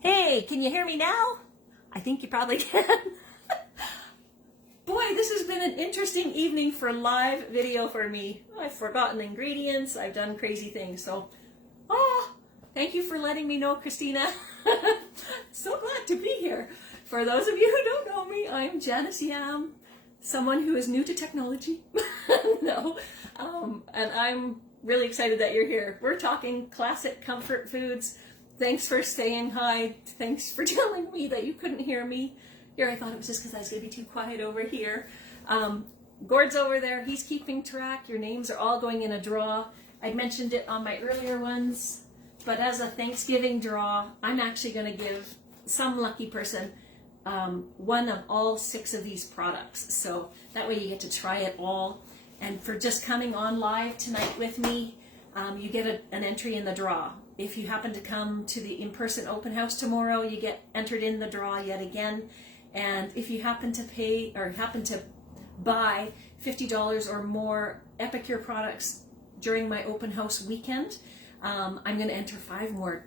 Hey, can you hear me now? I think you probably can. Boy, this has been an interesting evening for live video for me. I've forgotten ingredients, I've done crazy things, so thank you for letting me know, Christina. So glad to be here. For those of you who don't know me, I'm Janice Yam, someone who is new to technology. And I'm really excited that you're here. We're talking classic comfort foods. Thanks for saying hi. Thanks for telling me that you couldn't hear me. Here, I thought it was just because I was going to be too quiet over here. Gord's over there. He's keeping track. Your names are all going in a draw. I mentioned it on my earlier ones, but as a Thanksgiving draw, I'm actually going to give some lucky person one of all 6 of these products. So that way you get to try it all. And for just coming on live tonight with me, you get an entry in the draw. If you happen to come to the in-person open house tomorrow, you get entered in the draw yet again. And if you happen to pay or happen to buy $50 or more Epicure products during my open house weekend, I'm going to enter 5 more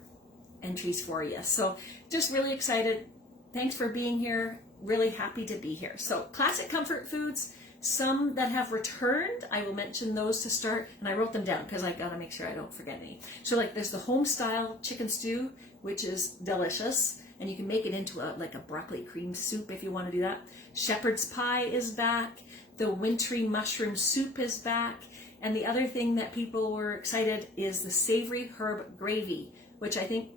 entries for you. So just really excited. Thanks for being here. Really happy to be here. So classic comfort foods. Some that have returned, I will mention those to start, and I wrote them down because I gotta make sure I don't forget any. So like there's the home style chicken stew, which is delicious, and you can make it into like a broccoli cream soup if you want to do that. Shepherd's pie is back. The wintry mushroom soup is back. And the other thing that people were excited is the savory herb gravy, which I think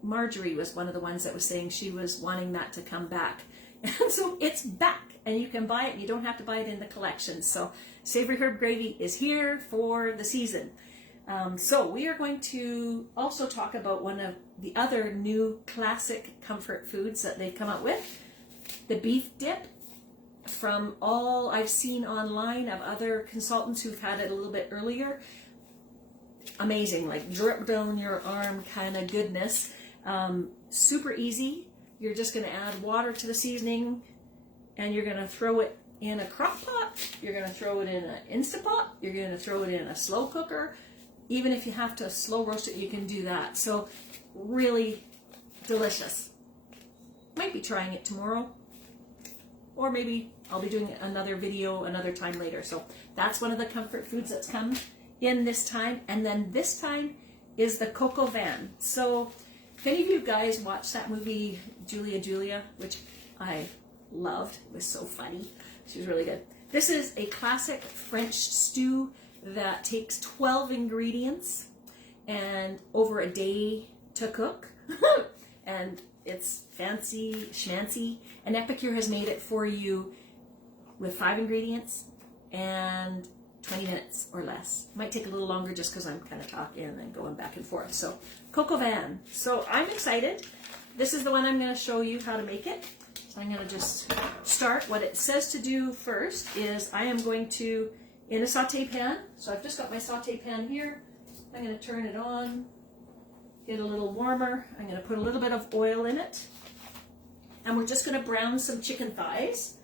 Marjorie was one of the ones that was saying she was wanting that to come back. And so it's back, and you can buy it. You don't have to buy it in the collection. So savory herb gravy is here for the season. So we are going to also talk about one of the other new classic comfort foods that they've come up with, the beef dip. From all I've seen online of other consultants who've had it a little bit earlier, amazing, like drip down your arm kind of goodness. Super easy. You're just going to add water to the seasoning, and you're going to throw it in a crock pot. You're going to throw it in an Instant Pot. You're going to throw it in a slow cooker. Even if you have to slow roast it, you can do that. So really delicious. Might be trying it tomorrow, or maybe I'll be doing another video another time later. So that's one of the comfort foods that's come in this time. And then this time is the coco van. So if any of you guys watched that movie, Julia, which I loved, it was so funny. She was really good. This is a classic French stew that takes 12 ingredients and over a day to cook. And it's fancy schmancy. And Epicure has made it for you with 5 ingredients and 20 minutes or less. Might take a little longer just because I'm kind of talking and going back and forth. So coco van. So I'm excited. This is the one I'm going to show you how to make it. So I'm going to just start. What it says to do first is I am going to, in a saute pan, so I've just got my saute pan here. I'm going to turn it on, get a little warmer. I'm going to put a little bit of oil in it. And we're just going to brown some chicken thighs,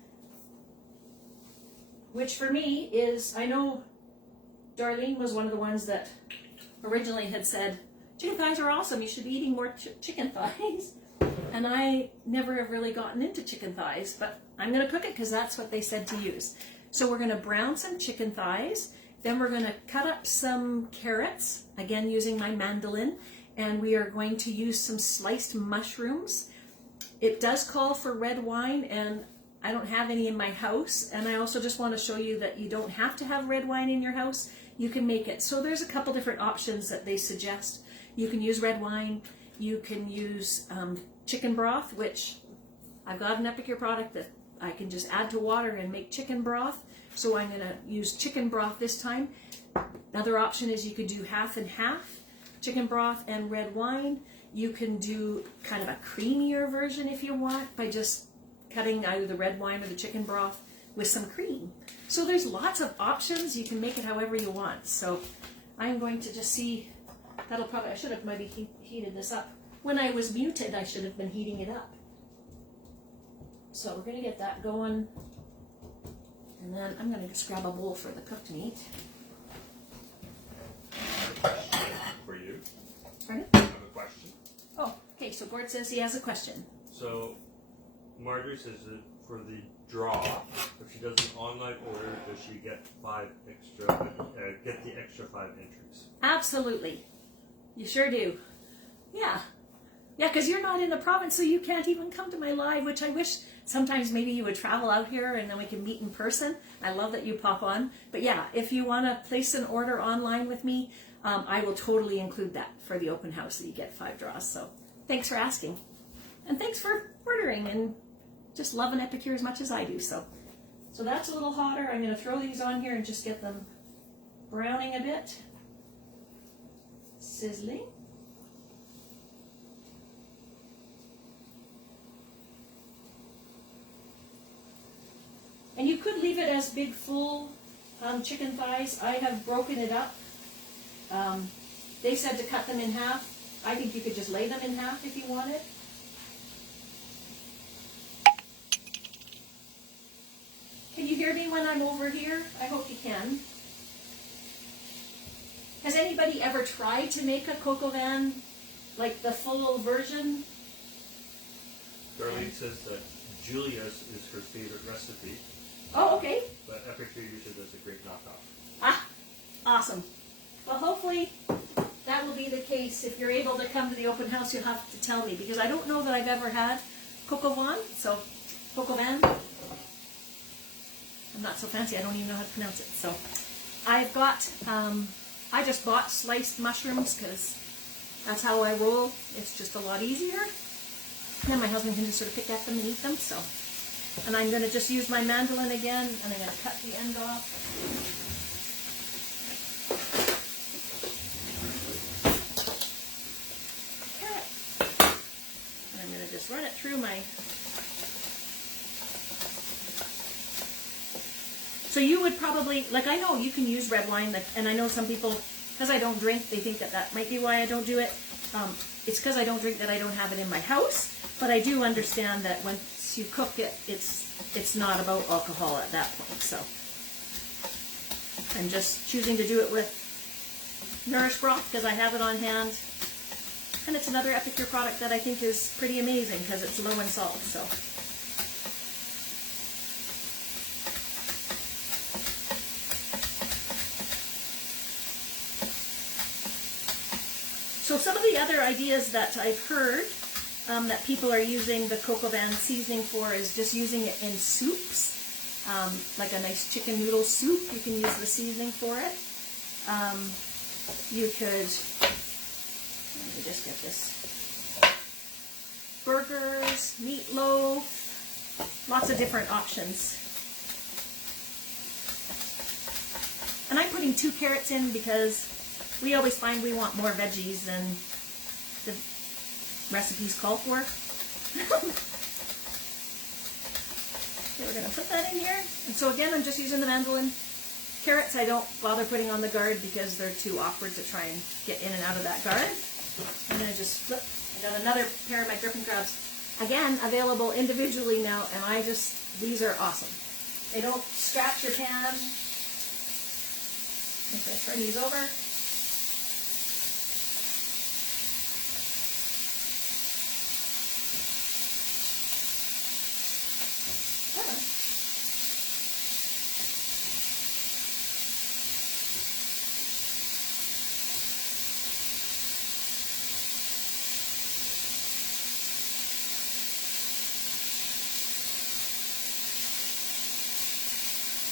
which for me is, I know Darlene was one of the ones that originally had said, chicken thighs are awesome, you should be eating more chicken thighs. And I never have really gotten into chicken thighs, but I'm going to cook it because that's what they said to use. So we're going to brown some chicken thighs, then we're going to cut up some carrots, again using my mandolin, and we are going to use some sliced mushrooms. It does call for red wine, and I don't have any in my house, and I also just want to show you that you don't have to have red wine in your house. You can make it. So there's a couple different options that they suggest. You can use red wine. You can use chicken broth, which I've got an Epicure product that I can just add to water and make chicken broth. So I'm going to use chicken broth this time. Another option is you could do half and half, chicken broth and red wine. You can do kind of a creamier version if you want by just cutting either the red wine or the chicken broth with some cream. So there's lots of options. You can make it however you want. So I'm going to just see, that'll probably, I should have maybe heated this up. When I was muted, I should have been heating it up. So we're going to get that going. And then I'm going to just grab a bowl for the cooked meat. For you. Pardon? I have a question. Oh, okay. Okay, so Gord says he has a question. So, Marjorie says that for the draw, if she does an online order, does she get the extra 5 entries? Absolutely. You sure do. Yeah. Yeah, because you're not in the province, so you can't even come to my live, which I wish sometimes maybe you would travel out here and then we can meet in person. I love that you pop on. But yeah, if you want to place an order online with me, I will totally include that for the open house, that you get 5 draws. So thanks for asking. And thanks for ordering and just loving Epicure as much as I do. So that's a little hotter. I'm going to throw these on here and just get them browning a bit. Sizzling. And you could leave it as big, full chicken thighs. I have broken it up. They said to cut them in half. I think you could just lay them in half if you wanted. Can you hear me when I'm over here? I hope you can. Has anybody ever tried to make a coq au vin, like the full version? Darlene says that Julia's is her favorite recipe. Oh, okay. But Epicure usually does a great knockoff. Ah, awesome. Well, hopefully that will be the case. If you're able to come to the open house, you'll have to tell me, because I don't know that I've ever had coq au vin. So, coq au vin. I'm not so fancy, I don't even know how to pronounce it. So, I've got, I just bought sliced mushrooms because that's how I roll. It's just a lot easier. And then my husband can just sort of pick at them and eat them. So, and I'm going to just use my mandolin again, and I'm going to cut the end off. And I'm going to just run it through my... So you would probably, like, I know you can use red wine, and I know some people, because I don't drink, they think that that might be why I don't do it. It's because I don't drink that I don't have it in my house, but I do understand that once you cook it, it's not about alcohol at that point. So I'm just choosing to do it with Nourish broth because I have it on hand, and it's another Epicure product that I think is pretty amazing because it's low in salt. So some of the other ideas that I've heard that people are using the coq au vin seasoning for is just using it in soups, like a nice chicken noodle soup. You can use the seasoning for it. You could, let me just get this, burgers, meatloaf, lots of different options. And I'm putting 2 carrots in because we always find we want more veggies than the recipes call for. Okay, we're going to put that in here. And so again, I'm just using the mandolin. Carrots I don't bother putting on the guard because they're too awkward to try and get in and out of that guard. I'm going to just flip. I got another pair of my dripping crabs. Again, available individually now, and these are awesome. They don't scratch your pan. I'm just going to turn these over.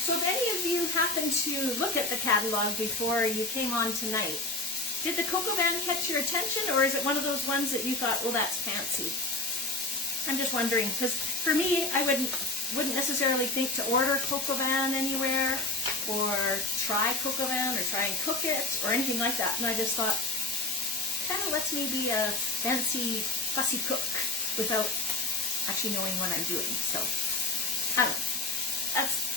So if any of you happen to look at the catalog before you came on tonight, did the coq au vin catch your attention, or is it one of those ones that you thought, well, that's fancy? I'm just wondering, because for me, I wouldn't necessarily think to order coq au vin anywhere, or try coq au vin, or try and cook it, or anything like that. And I just thought, kind of lets me be a fancy, fussy cook without actually knowing what I'm doing. So, I don't know. That's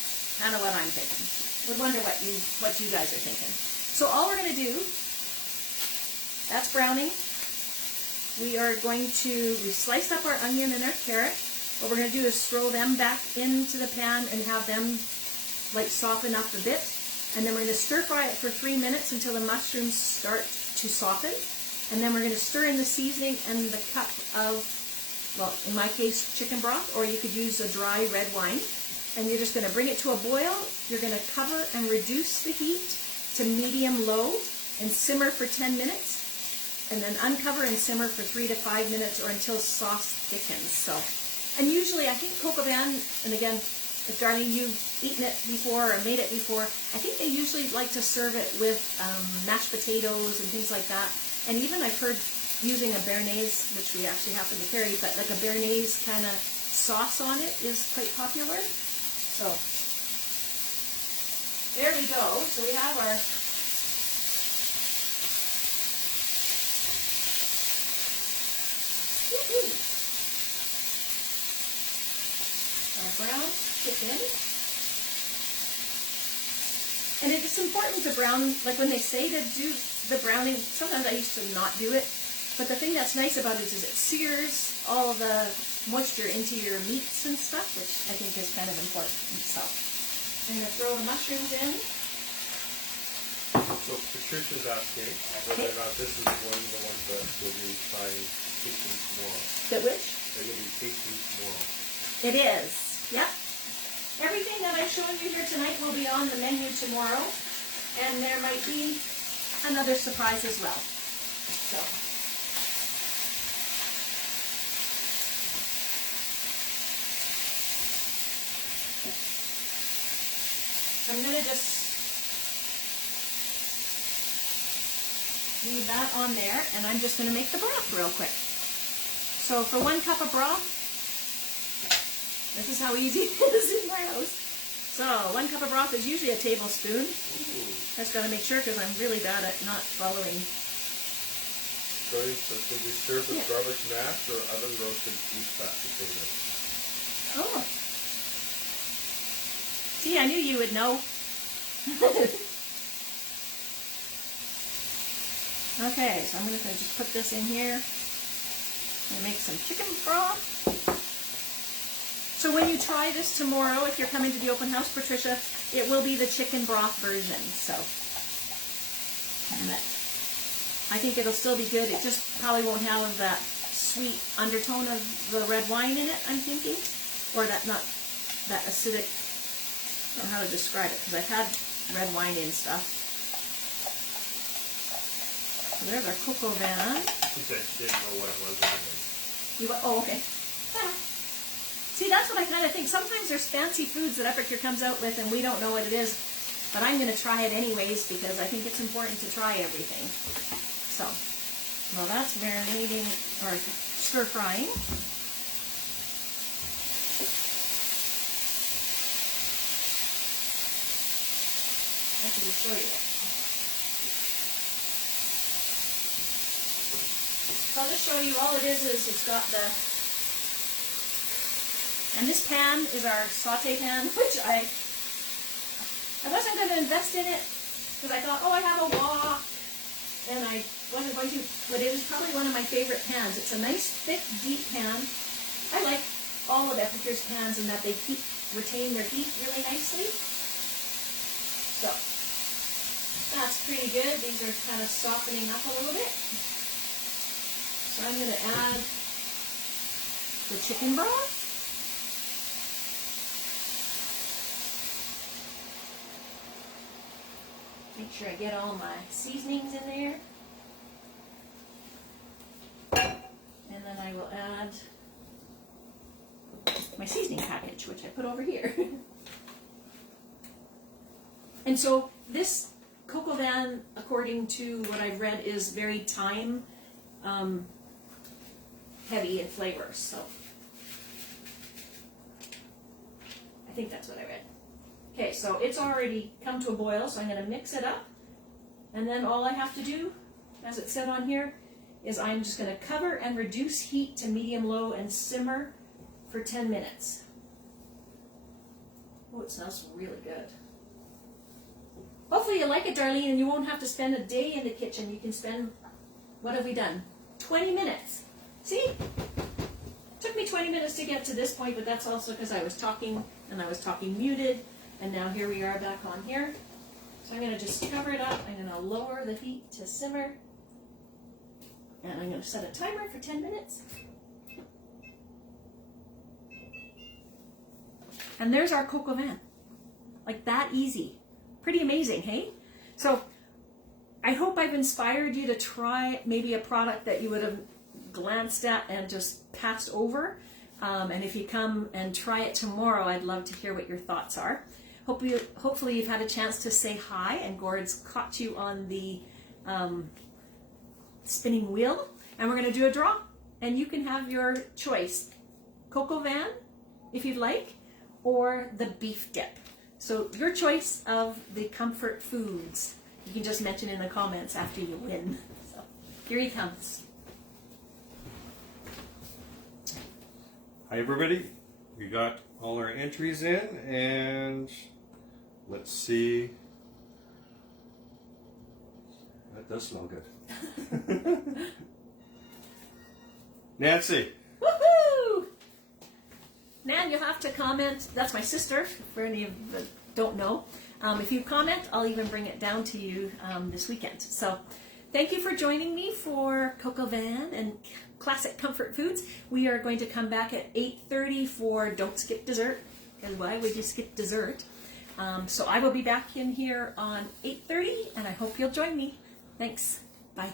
kind of what I'm thinking. Would wonder what you guys are thinking. So all we're going to do, that's browning. We've sliced up our onion and our carrot. What we're going to do is throw them back into the pan and have them like soften up a bit. And then we're going to stir fry it for 3 minutes until the mushrooms start to soften. And then we're going to stir in the seasoning and the cup of, well, in my case, chicken broth, or you could use a dry red wine. And you're just going to bring it to a boil. You're going to cover and reduce the heat to medium-low and simmer for 10 minutes. And then uncover and simmer for 3 to 5 minutes or until sauce thickens. So, and usually I think coq au vin, and again, if Darlene, you've eaten it before or made it before, I think they usually like to serve it with mashed potatoes and things like that. And even I've heard using a béarnaise, which we actually happen to carry, but like a béarnaise kind of sauce on it is quite popular. So there we go. So we have our brown chicken. And it's important to brown, like when they say to do the browning, sometimes I used to not do it, but the thing that's nice about it is it sears all the moisture into your meats and stuff, which I think is kind of important. So I'm going to throw the mushrooms in. So Patricia's asking whether or not this is one of the ones that we'll be trying tasting tomorrow. That which? That you'll be tasting tomorrow. It is. Yep. Everything that I've shown you here tonight will be on the menu tomorrow, and there might be another surprise as well. So. I'm going to just leave that on there, and I'm just going to make the broth real quick. So for 1 cup of broth, this is how easy it is in my house. So 1 cup of broth is usually a tablespoon. I just got to make sure because I'm really bad at not following. Sorry, so can we serve with garlic mash or oven roasted beef fat potatoes? Oh. See, I knew you would know. Okay, so I'm going to just put this in here. I'm going to make some chicken broth. So when you try this tomorrow, if you're coming to the open house, Patricia, it will be the chicken broth version. So, and I think it'll still be good. It just probably won't have that sweet undertone of the red wine in it, I'm thinking. Or that, not that acidic, I don't know how to describe it, because I've had red wine in stuff. So there's our coq au vin. She said she didn't know what it was anyway. Oh, okay. See, that's what I kind of think. Sometimes there's fancy foods that Epicure comes out with and we don't know what it is, but I'm going to try it anyways because I think it's important to try everything. So, well, that's marinating or stir frying. I can just show you it. So I'll just show you, all it is it's got the, and this pan is our saute pan, which I wasn't going to invest in it because I thought, oh, I have a wok, and I wasn't going to, but it is probably one of my favorite pans. It's a nice, thick, deep pan. I like all of Epicure's pans in that they retain their heat really nicely. So, that's pretty good. These are kind of softening up a little bit. So I'm going to add the chicken broth. Make sure I get all my seasonings in there. And then I will add my seasoning package, which I put over here. And so this coq au vin, according to what I've read, is very thyme heavy in flavors. So I think that's what I read. Okay, so it's already come to a boil, so I'm going to mix it up. And then all I have to do, as it said on here, is I'm just going to cover and reduce heat to medium-low and simmer for 10 minutes. Oh, it smells really good. Hopefully you like it, Darlene, and you won't have to spend a day in the kitchen. You can spend, what have we done? 20 minutes. See? Took me 20 minutes to get to this point, but that's also because I was talking, and I was talking muted, and now here we are back on here. So I'm going to just cover it up. I'm going to lower the heat to simmer. And I'm going to set a timer for 10 minutes. And there's our coq au vin. Like that easy. Pretty amazing, hey? So I hope I've inspired you to try maybe a product that you would have glanced at and just passed over. And if you come and try it tomorrow, I'd love to hear what your thoughts are. Hopefully you've had a chance to say hi and Gord's caught you on the spinning wheel. And we're going to do a draw. And you can have your choice. Coq au vin, if you'd like, or the beef dip. So your choice of the comfort foods. You can just mention in the comments after you win. So here he comes. Hi everybody, we got all our entries in and let's see. That does smell good. Nancy. Woohoo! Nan, you'll have to comment. That's my sister, for any of the don't know. If you comment, I'll even bring it down to you this weekend. So thank you for joining me for coq au vin and classic comfort foods. We are going to come back at 8:30 for Don't Skip Dessert. Because why would you skip dessert? So I will be back in here on 8:30 and I hope you'll join me. Thanks. Bye.